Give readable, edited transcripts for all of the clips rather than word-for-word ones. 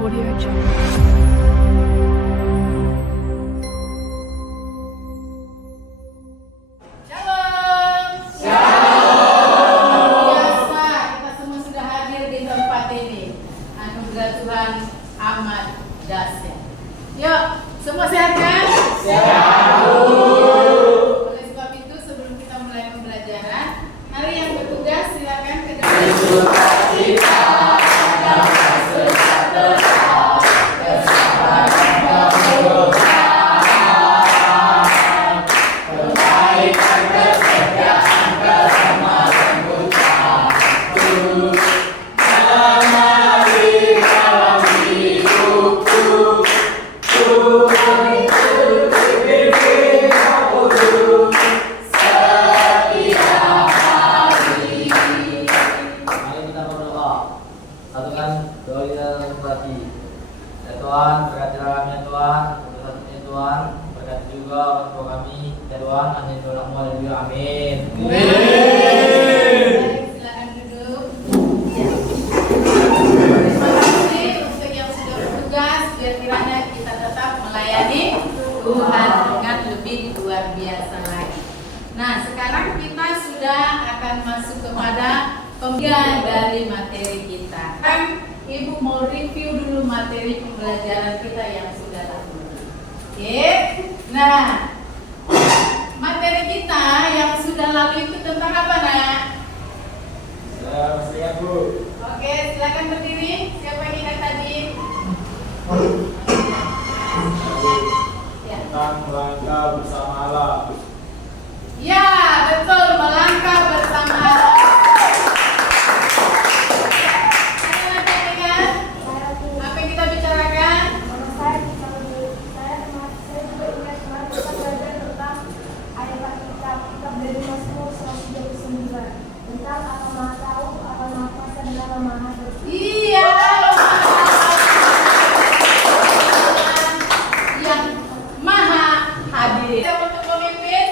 Audio Jungle. Shalom. Shalom. Biasa kita semua sudah hadir di tempat ini. Anugerah Tuhan amat dahsyat. Yuk, semua sehat kan? Sehat. Oleh sebab itu sebelum kita mulai pembelajaran, mari yang bertugas silakan ke depan. Tuhan, berkatilah kami ya Tuhan, satu-satunya Tuhan, berkati juga orang tua kami ya Tuhan, amin ya amin. Silakan duduk. Terima kasih untuk yang sudah bertugas, biar kiranya kita tetap melayani Tuhan dengan lebih luar biasa lagi. Nah, sekarang kita sudah akan masuk kepada pembagian dari materi kita. Ibu mau review dulu materi pembelajaran kita yang sudah lalu. Oke, nah materi kita yang sudah lalu itu tentang apa, Nak? Masih ya Bu. Oke, silakan berdiri. Siapa yang ingat tadi? Ya. Tentang melangkah bersama Allah. Ya, betul, melangkah bersama Allah. Apa yang kita bicarakan? Iya, yang maha hadir. Siapa untuk pemimpin?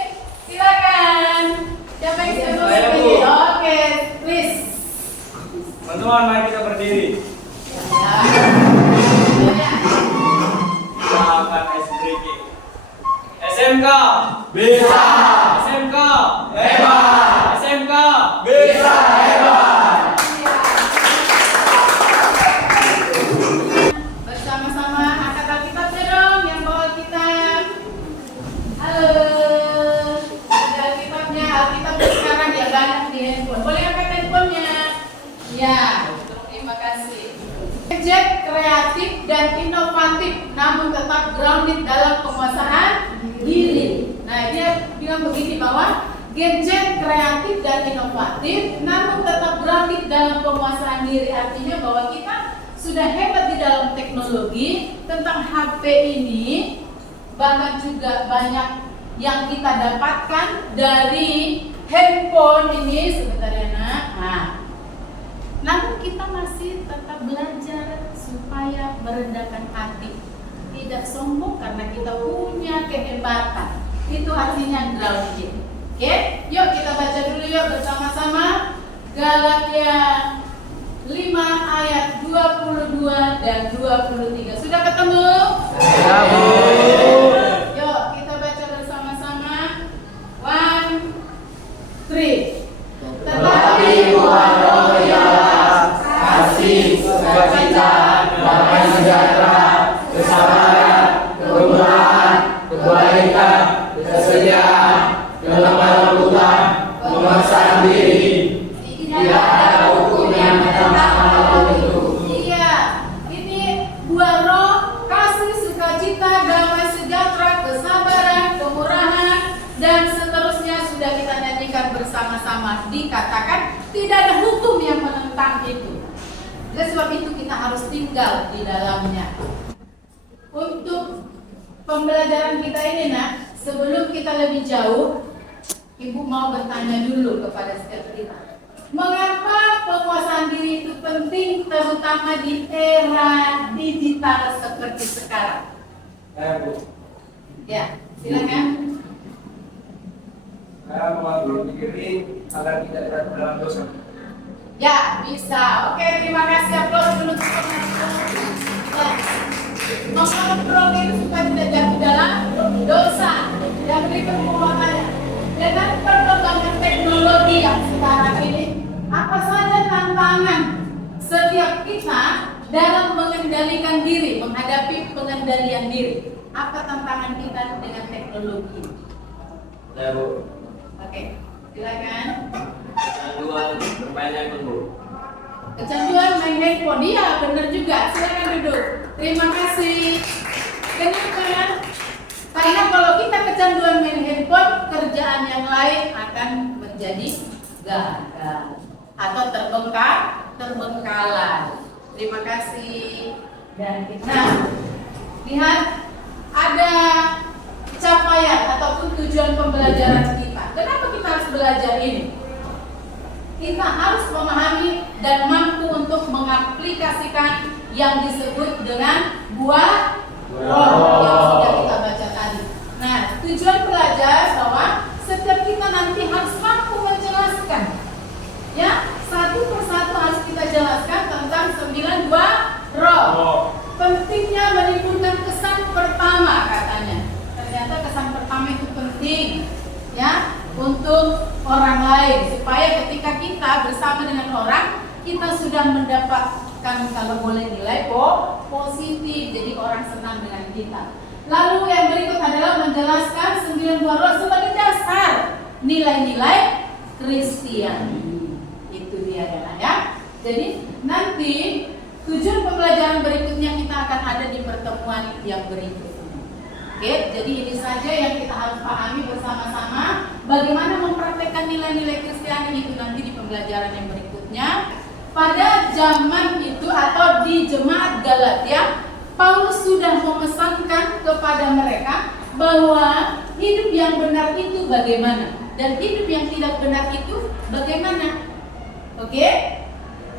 Silakan. Siapa yang sudah memimpin? Oke, please. Teman-teman, mari kita berdiri. Ya. Kita akan breaking. SMK Bisa, SMK hebat, SMK bisa, hebat. Bersama-sama angkat Alkitabnya dong, yang bawa Alkitab. Halo, ada Alkitabnya sekarang ya banyak di handphone. Boleh angkat handphonenya? Ya, terima kasih. Project kreatif dan inovatif, namun tetap grounded dalam penguasaan diri. Nah, dia bilang begini bahwa gadget kreatif dan inovatif, namun tetap grounded dalam penguasaan diri. Artinya bahwa kita sudah hebat di dalam teknologi. Tentang HP ini, bahkan juga banyak yang kita dapatkan dari handphone ini. Sebentar ya, Nak. Nah, namun kita masih tetap belajar supaya merendahkan hati, tidak sombong karena kita punya kehebatan. Itu artinya grounding. Oke, yuk kita baca dulu yuk bersama-sama Galatia 5 ayat 22 dan 23. Sudah ketemu? Ya Bu. Yuk kita baca bersama-sama. 1, 3. Tetapi buah roh ialah kasih, sukacita, damai sejahtera, kesabaran, kemurahan, kebaikan, kesetiaan, kelemah lembutan, penguasaan diri. Tidak ada hukum yang menentang hal itu. Iya, ini buah roh, kasih, sukacita, damai sejahtera, kesabaran, kemurahan, dan seterusnya sudah kita nyanyikan bersama-sama. Dikatakan tidak ada hukum yang menentang itu. Oleh sebab itu kita harus tinggal di dalamnya. Untuk pembelajaran kita ini, Nak, sebelum kita lebih jauh, Ibu mau bertanya dulu kepada setiap kita. Mengapa penguasaan diri itu penting, terutama di era digital seperti sekarang? Bu. Ya, silakan. Saya mengambil diri agar tidak jatuh dalam dosa. Ya, bisa. Oke, terima kasih. Aplaus dulu untuk penonton. Ya, tantangan setiap kita dalam mengendalikan diri, menghadapi pengendalian diri? Apa tantangan kita dengan teknologi? Ya, Bu. Oke, silakan. Kecanduan bermain handphone, Bu. Kecanduan main handphone, iya benar juga. Silakan duduk. Terima kasih. Kenapa? Karena kalau kita kecanduan main handphone, kerjaan yang lain akan menjadi gagal atau terbengkalai. Terima kasih. Dan kita lihat ada capaian ataupun tujuan pembelajaran kita. Kenapa kita harus belajar ini? Kita harus memahami dan mampu untuk mengaplikasikan yang disebut dengan buah roh yang sudah kita baca tadi. Nah, tujuan belajar bahwa setiap kita nanti harus mampu menjelaskan, ya, satu persatu harus kita jelaskan tentang 9 buah roh. Pentingnya menimbulkan kesan pertama katanya. Ternyata kesan pertama itu penting, ya, untuk orang lain supaya ketika kita bersama dengan orang kita sudah mendapatkan kalau boleh nilai positif, jadi orang senang dengan kita. Lalu yang berikut adalah menjelaskan 9 buah roh sebagai dasar nilai-nilai Kristiani. Itu dia ya. Jadi nanti tujuan pembelajaran berikutnya kita akan ada di pertemuan yang berikutnya. Oke, jadi ini saja yang kita harus pahami bersama-sama. Bagaimana mempraktekkan nilai-nilai Kristiani itu nanti di pembelajaran yang berikutnya. Pada zaman itu atau di jemaat Galatia, Paulus sudah memesankan kepada mereka bahwa hidup yang benar itu bagaimana dan hidup yang tidak benar itu bagaimana. Oke?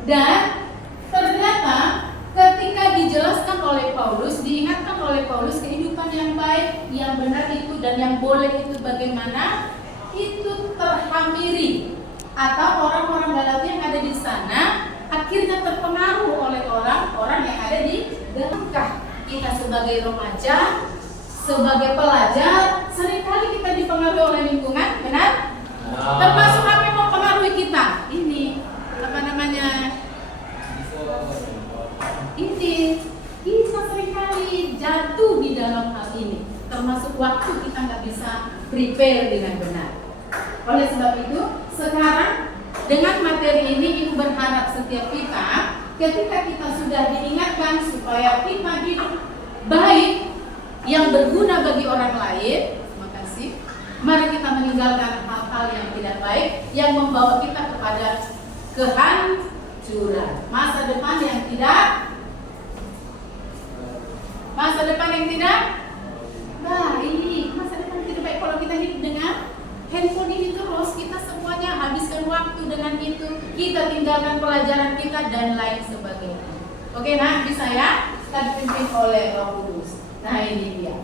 Dan ternyata ketika dijelaskan oleh Paulus, diingatkan oleh Paulus kehidupan yang baik, yang benar itu dan yang boleh itu bagaimana, itu terhampiri atau orang-orang Galatia yang ada di sana akhirnya terpengaruh oleh orang-orang yang ada di Galatia. Kita sebagai remaja, sebagai pelajar, seringkali kita dipengaruhi oleh lingkungan, benar? Termasuk apa yang mempengaruhi kita? Ini apa namanya? Ini kita seringkali jatuh di dalam hal ini, termasuk waktu kita nggak bisa prepare dengan benar. Oleh sebab itu, sekarang dengan materi ini Ibu berharap setiap kita, ketika kita sudah diingatkan supaya kita hidup baik yang berguna bagi orang lain, terima kasih. Mari kita meninggalkan hal-hal yang tidak baik yang membawa kita kepada kehancuran, masa depan yang tidak baik, masa depan tidak baik kalau kita hidup dengan handphone ini terus. Kita semuanya habiskan waktu dengan itu, kita tinggalkan pelajaran kita dan lain sebagainya. Oke, nah bisa ya, kita dipimpin oleh Roh Kudus. Nah ini dia.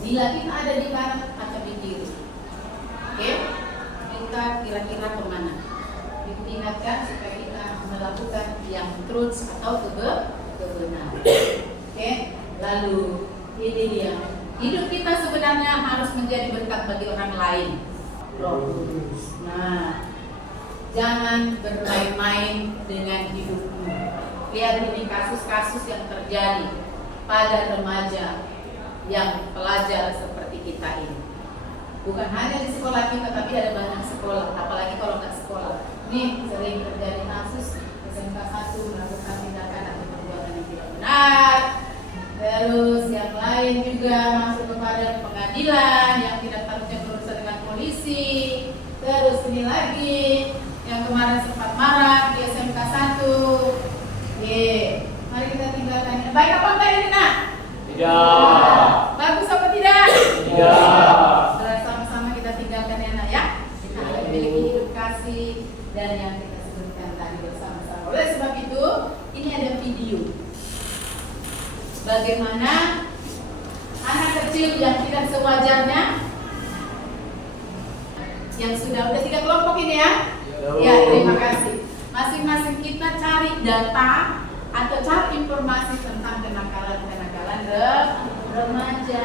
Bila kita ada di kanan atau di kiri, oke, kita kira-kira kemana? Diingatkan supaya kita melakukan yang truth atau kebenaran. Oke, lalu ini dia. Hidup kita sebenarnya harus menjadi berkat bagi orang lain. Roh Kudus. Nah, jangan bermain-main dengan hidupmu. Lihat ini kasus-kasus yang terjadi pada remaja yang pelajar seperti kita ini. Bukan hanya di sekolah kita, tapi ada banyak sekolah. Apalagi kalau nggak sekolah. Ini sering terjadi kasus SMK 1 melakukan tindakan atau perbuatan yang tidak benar. Terus yang lain juga masuk kepada pengadilan yang tidak harusnya berurusan dengan polisi. Terus ini lagi yang kemarin sempat marah di SMK 1. Mari kita tinggalkan. Baik apa enggak ini nak? Tidak. Bagus apa tidak? Tidak. Sama-sama kita tinggalkan ya nak ya. Kita memiliki hidup kasih dan yang kita sebutkan tadi bersama-sama. Oleh sebab itu ini ada video. Bagaimana anak kecil yang tidak sewajarnya, yang sudah 3 kelompok ini ya. Ya, terima kasih. Masing-masing kita cari data atau cari informasi tentang kenakalan-kenakalan remaja,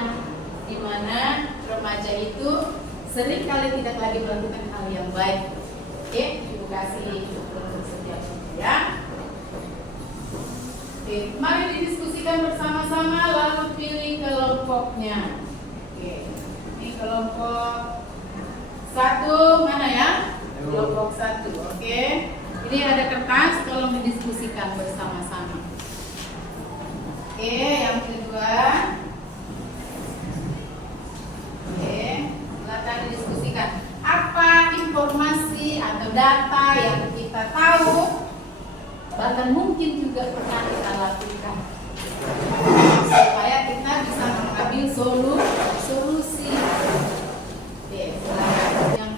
di mana remaja itu seringkali tidak lagi melakukan hal yang baik. Oke, terima kasih untuk setiap ya. Oke, mari didiskusikan bersama-sama lalu pilih kelompoknya. Oke, ini kelompok 1 mana ya? Kelompok 1. Oke. Ini ada kertas, tolong didiskusikan bersama-sama. Oke, yang kedua. Oke, silakan didiskusikan. Apa informasi atau data yang kita tahu, bahkan mungkin juga pernah kita lakukan, supaya kita bisa mengambil solusi. Oke, silakan. Yang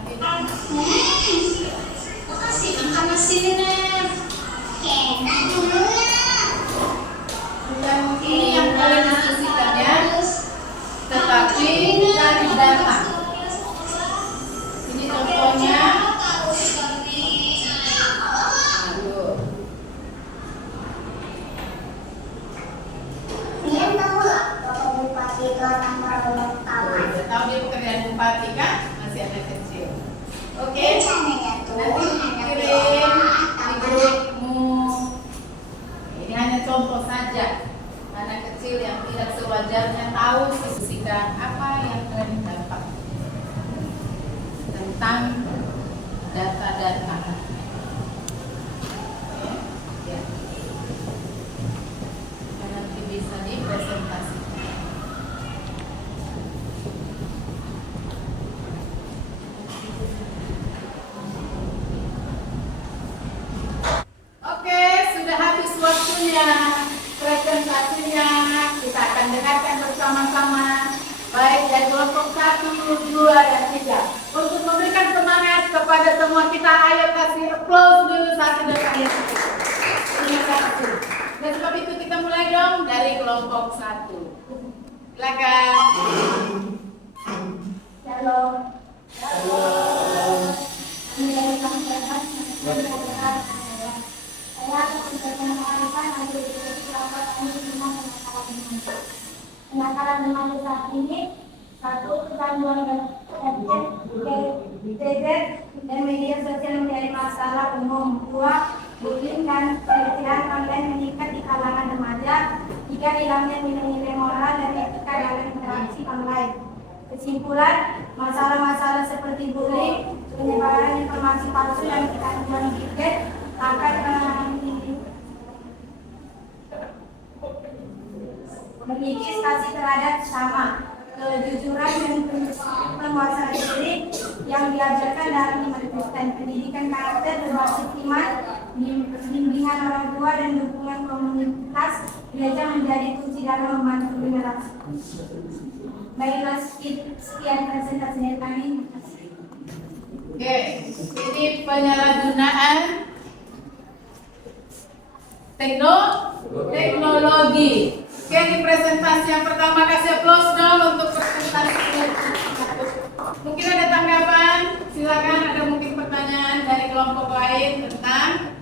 bukan ini yang kalian diskusikan ya, tetapi cari data. Ini contohnya. Aduh. Udah tahu dia pekerjaan bupati kan? Masih anak kecil. Oke. Nanti dikirim di grupmu. Ini hanya contoh saja. Anak kecil yang tidak sewajarnya tahu diskusikan apa yang kalian dapat tentang data-data. Ya. Nanti bisa dipresentasikan. Oke, sudah habis waktunya presentasinya. Kita akan dengarkan bersama-sama, baik dari kelompok 1, 2, dan 3. Untuk memberikan semangat kepada semua kita, ayo kasih applause dulu satu dan akhir. Terima kasih. Dan sebab itu kita mulai dong dari kelompok 1. Silakan. Shalom. Saya akan memperkenalkan penakaran remaja saat ini. 1. Kecanduan gadget, dan media sosial menjadi masalah umum. 2. Bullying dan pelecehan online meningkat di kalangan remaja. 3. Hilangnya nilai-nilai moral dan etika dalam interaksi online. Kesimpulan, masalah-masalah seperti bullying, penyebaran informasi palsu, dan kecanduan gadget akan mengikis kasih terhadap sesama, kejujuran dan penguasaan diri yang diajarkan dalam iman Kristen, pendidikan karakter berbasis iman, bimbingan orang tua, dan dukungan komunitas gereja menjadi kunci dalam membantu generasi. Baiklah, sekian presentasi dari kami. Oke, ini penyalahgunaan teknologi. Oke, di presentasi yang pertama kasih aplaus dong untuk presentasi. Mungkin ada tanggapan, silakan. Ada mungkin pertanyaan dari kelompok lain tentang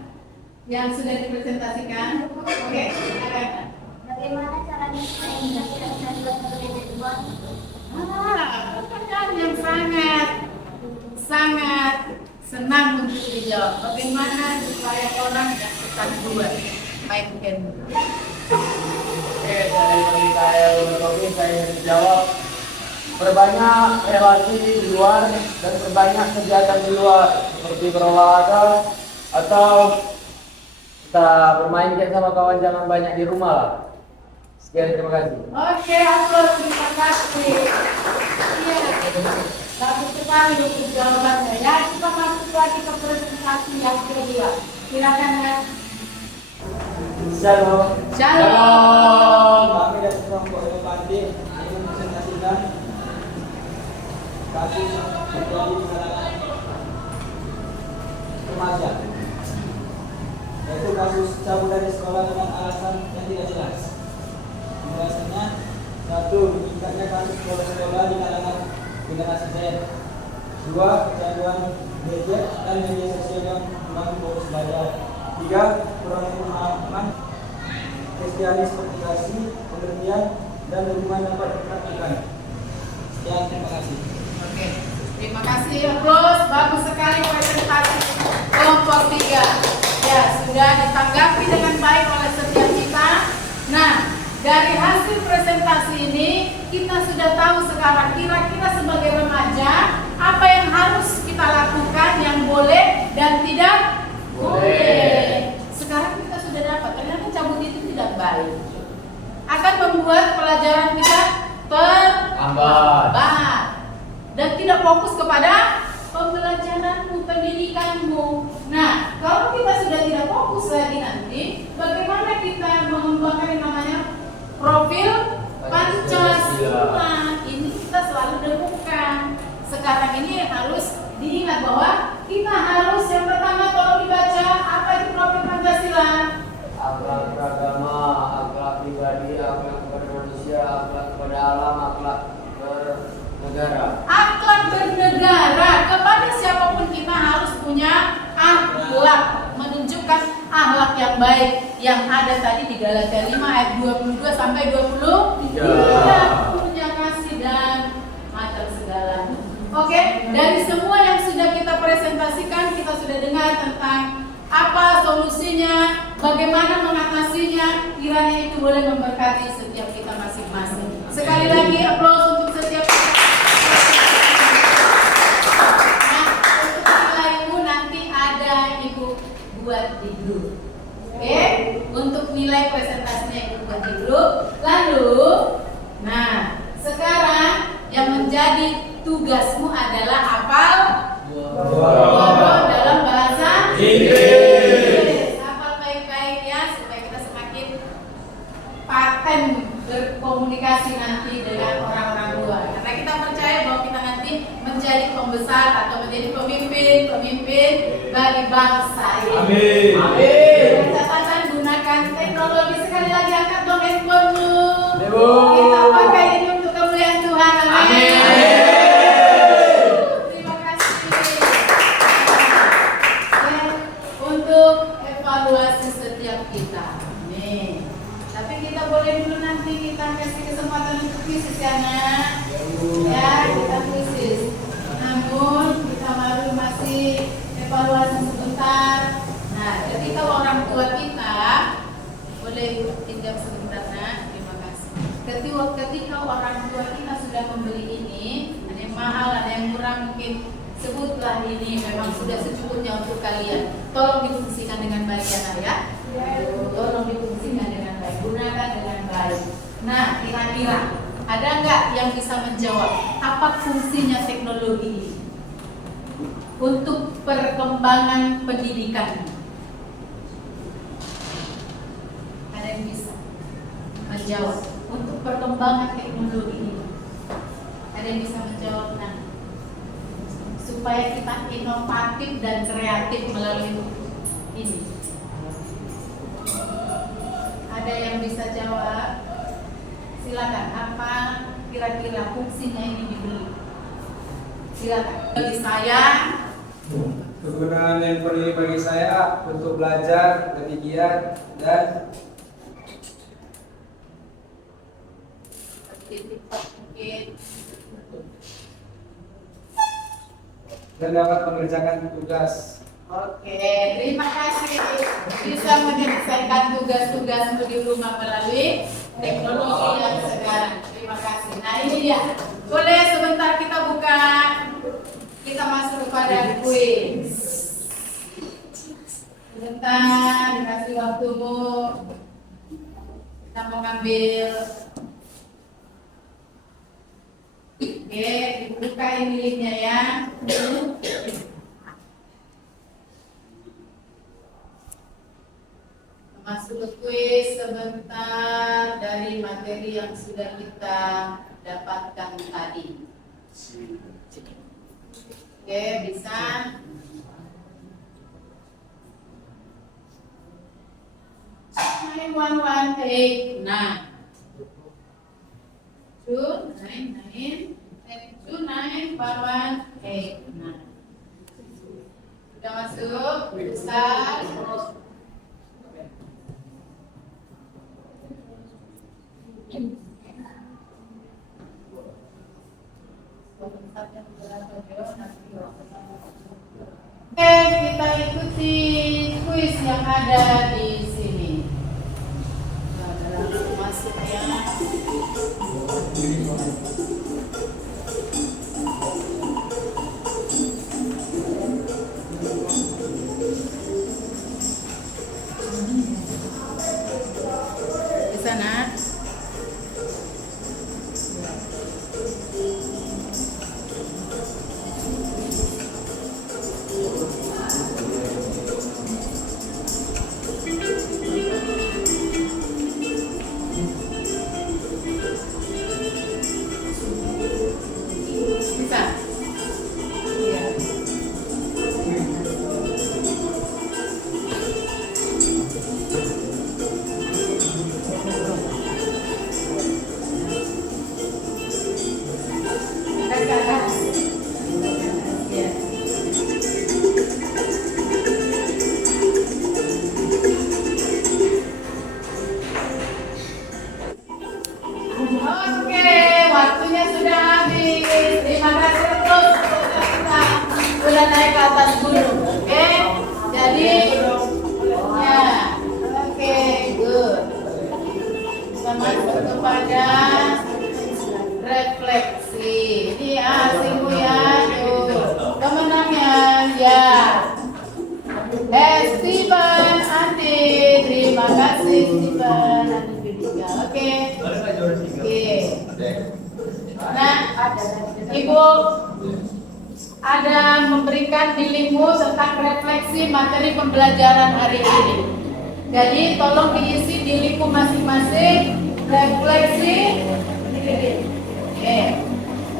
yang sudah dipresentasikan. Oke, silakan. Bagaimana caranya mengingatkan kecanduan? Pertanyaan yang sangat senang untuk dijawab. Bagaimana supaya orang tidak kecanduan main game? Oke, dari saya Robi, saya ingin menjawab. Perbanyak relasi di luar dan perbanyak kegiatan di luar, seperti berolahraga atau kita bermain game sama kawan, jangan banyak di rumah lah. Sekian, terima kasih. Oke, aplaus, terima kasih. Iya, bagus sekali untuk jawabannya. Ya, kita masuk lagi ke presentasi yang kedua. Silakan ya. Shalom. Shalom. Kami dari kelompok Elopati ingin mempresentasikan kasus yang terjadi di kalangan remaja, yaitu kasus cabut dari sekolah dengan alasan yang tidak jelas. Penjelasannya, 1. Meningkatnya kasus bolos sekolah di kalangan generasi Z. 2. Kecanduan gadget dan media sosial yang mengganggu fokus belajar. 3. Kurangnya pemahaman Kristianis seperti kasih, pengertian, dan hubungan dapat diperhatikan. Sekian, terima kasih. Oke, terima kasih. Aplaus, bagus sekali presentasi kelompok 3. Ya, sudah ditanggapi dengan baik oleh setiap kita. Nah, dari hasil presentasi ini kita sudah tahu sekarang kira-kira sebagai remaja apa yang harus kita lakukan, yang boleh dan tidak boleh. Sekarang kita sudah dapat, ternyata cabut itu tidak baik. Akan membuat pelajaran kita terhambat dan tidak fokus kepada pembelajaranmu, pendidikanmu. Nah, kalau kita sudah tidak fokus lagi nanti, bagaimana kita mengembangkan yang namanya profil Pancasila? Ini kita selalu demukan. Sekarang ini harus diingat bahwa kita harus yang pertama tolong dibaca apa itu profil Pancasila. Akhlak beragama, akhlak pribadi, akhlak bermanusia, akhlak kepada alam, akhlak bernegara. Akhlak bernegara, kepada siapapun kita harus punya akhlak, menunjukkan akhlak yang baik yang ada tadi di Galatia 5 ayat 22 sampai 23. Punya kasih dan macam segala. Oke, dari semua yang sudah kita presentasikan, kita sudah dengar tentang apa solusinya, bagaimana mengatasinya. Kiranya itu boleh memberkati setiap kita masing-masing. Sekali lagi aplaus untuk setiap kita. Nah, untuk nilaimu nanti ada ibu buat di grup. Oke, untuk nilai presentasinya ibu buat di grup. Lalu, nah sekarang yang menjadi tugasmu adalah hafal goro dalam bahasa Inggris. Hafal baik-baik ya supaya kita semakin paten berkomunikasi nanti dengan orang-orang luar. Karena kita percaya bahwa kita nanti menjadi pembesar atau menjadi pemimpin bagi bangsa ini. Amin. Catatan gunakan teknologi. Sekali lagi angkat dong handphonemu. Kita pakai ini untuk kemuliaan Tuhan. Amin. Terima kasih. Ya, untuk evaluasi setiap kita. Amin. Tapi kita boleh dulu nanti kita kasih kesempatan untuk krisis ya nak. Ya, kita krisis. Namun kita baru masih evaluasi sebentar. Nah, ketika orang tua kita boleh pinjam sebentar nak. Terima kasih. Ketika orang tua kita sudah membeli ini, ada yang mahal, ada yang murah, mungkin sebutlah ini memang sudah secukupnya untuk kalian. Tolong difungsikan dengan baik ya nak ya. Tolong difungsikan dengan baik, gunakan dengan baik. Nah, kira-kira ada nggak yang bisa menjawab apa fungsinya teknologi ini untuk perkembangan pendidikan? Ada yang bisa menjawab untuk perkembangan teknologi ini? Ada yang bisa menjawab? Nah, supaya kita inovatif dan kreatif melalui ini. Ada yang bisa jawab? Silakan. Apa kira-kira fungsinya ini dibeli? Silakan. Bagi saya, Kegunaan handphone ini bagi saya untuk belajar, lebih giat dan dapat mengerjakan tugas. oke, terima kasih bisa menyelesaikan tugas-tugasmu di rumah melalui teknologi yang sekarang. Terima kasih. Nah ini dia. Boleh sebentar kita buka. Kita masuk kepada kuis. Sebentar, dikasih waktumu. Kita mau ngambil. Oke, dibuka ini linknya ya. Masuk ke kuis sebentar dari materi yang sudah kita dapatkan tadi. Oke, bisa. Nine one one eight nine. 299 sudah masuk, besar. Oke, kita ikuti kuis yang ada di sini. Nah, langsung masuk ya. Di sana. Bisa. Iya. Kan ke atas. Iya. Oke, waktunya sudah habis. Terima kasih terus kita sudah naik ke atas gunung. Oke, jadi ya, oke, good. Kita masuk kepada refleksi. Ini ya, hasilmu ya, tuh. Kemenangan ya. Steven Andi, terima kasih Steven Andi juga. Oke. Oke. Nah, Ibu ada memberikan dirimu tentang refleksi materi pembelajaran hari ini. Jadi tolong diisi dirimu masing-masing refleksi. Oke.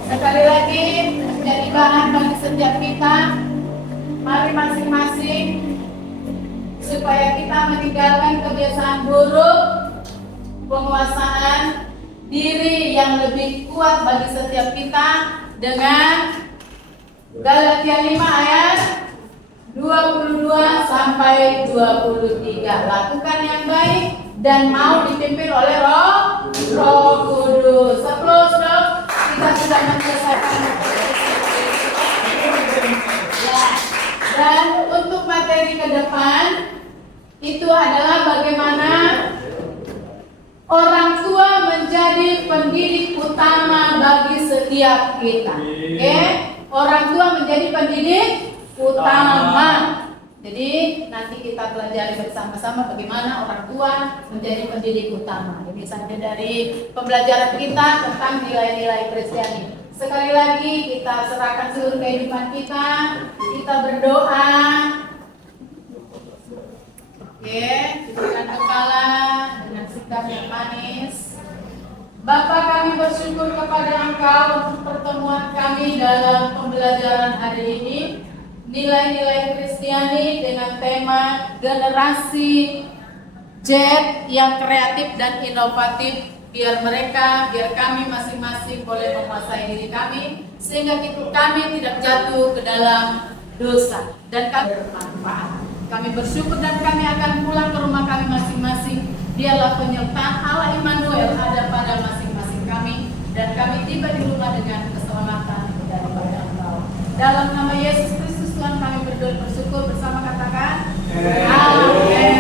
Sekali lagi menjadi bahan bagi setiap kita. Mari masing-masing supaya kita meninggalkan kebiasaan buruk, penguasaan diri yang lebih kuat bagi setiap kita dengan Galatia 5 ayat 22 sampai 23. Lakukan yang baik dan mau dipimpin oleh Roh Kudus. Sebelum kita sudah menyelesaikan ya. Dan untuk materi ke depan itu adalah bagaimana orang tua menjadi pendidik utama bagi setiap kita. Oke? Orang tua menjadi pendidik utama. Jadi nanti kita pelajari bersama-sama bagaimana orang tua menjadi pendidik utama. Ini saja dari pembelajaran kita tentang nilai-nilai Kristiani. Sekali lagi kita serahkan seluruh kehidupan kita. Kita berdoa. Oke, tundukkan kepala dengan sikap yang manis. Bapa, kami bersyukur kepada Engkau untuk pertemuan kami dalam pembelajaran hari ini. Nilai-nilai Kristiani dengan tema generasi Z yang kreatif dan inovatif. Biar kami masing-masing boleh menguasai diri kami, sehingga kami tidak jatuh ke dalam dosa dan kami bermanfaat. Kami bersyukur dan kami akan pulang ke rumah kami masing-masing. Biarlah penyertaan Allah Immanuel ada pada masing-masing kami, dan kami tiba di rumah dengan keselamatan daripada Engkau. Dalam nama Yesus Kristus Tuhan kami berdoa bersyukur bersama, katakan amin.